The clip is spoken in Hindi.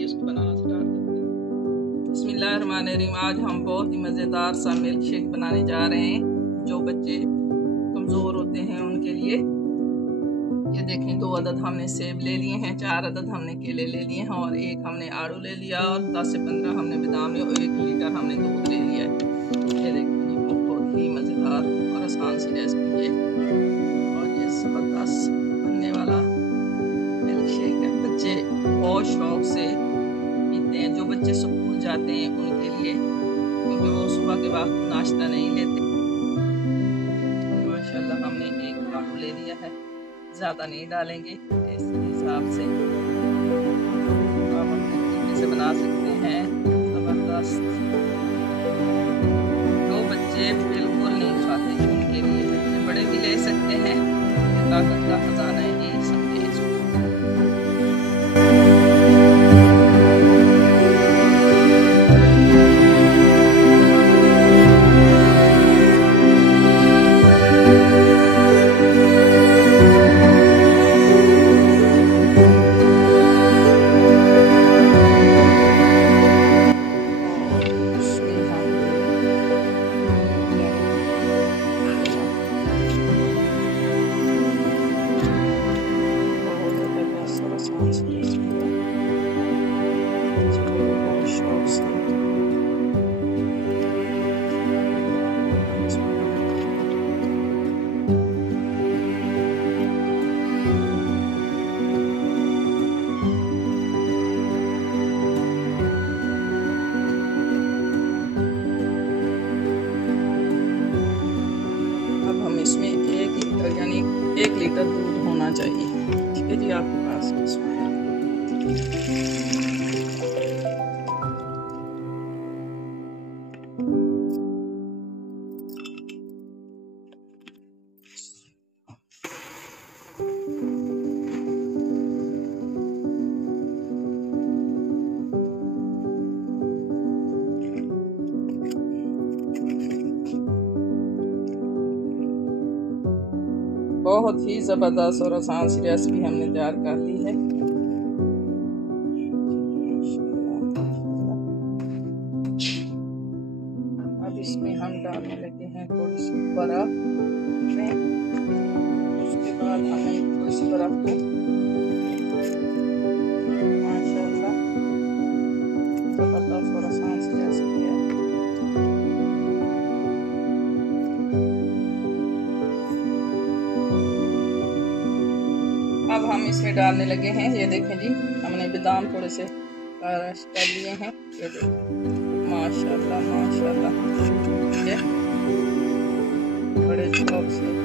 आइए इसको बनाना स्टार्ट करते हैं। बिस्मिल्लाहिर्रहमानिर्रहीम। आज हम बहुत ही मज़ेदार सा मिल्क शेक बनाने जा रहे हैं जो बच्चे कमज़ोर होते हैं उनके लिए। ये देखें, 2 अदद हमने सेब ले लिए हैं, 4 अदद हमने केले ले लिए हैं और 1 हमने आड़ू ले लिया और 10 से 15 हमने बादाम लिए और 1 लीटर हमने दूध ले लिया है। ये देखें, ये बहुत ही मज़ेदार और आसान सी रेसिपी है और ये ज़बरदस्त बनने वाला मिल्क शेक है। बच्चे बहुत शौक से पीते हैं। जो बच्चे स्कूल जाते हैं उनके लिए, क्योंकि वो सुबह के वक्त नाश्ता नहीं लेते। माशाल्लाह हमने 1 आड़ू ले लिया है, ज़्यादा नहीं डालेंगे, टेस्ट के हिसाब से। आप अपने तरीके से बना सकते हैं, ज़बरदस्त। जो बच्चे बिल्कुल नहीं खाते उनके लिए, बच्चे बड़े भी ले सकते हैं। ये ताकत का खजाना है, ये समझे इसको। इसमें 1 लीटर यानी 1 लीटर दूध होना चाहिए। ठीक है जी, आपके पास बहुत ही ज़बरदस्त और आसान सी रेसिपी हमने तैयार कर ली है। अब इसमें हम डालने लगे हैं थोड़ी सी बर्फ। उसके बाद हमें थोड़ी सी बर्फ को माशाल्लाह ज़बरदस्त और आसान सी रेसिपी है। अब हम इसमें डालने लगे हैं, ये देखें जी, हमने बादाम थोड़े से क्रश कर लिए हैं। ये देखें, माशाल्लाह माशाल्लाह, ठीक है, बड़े शौक से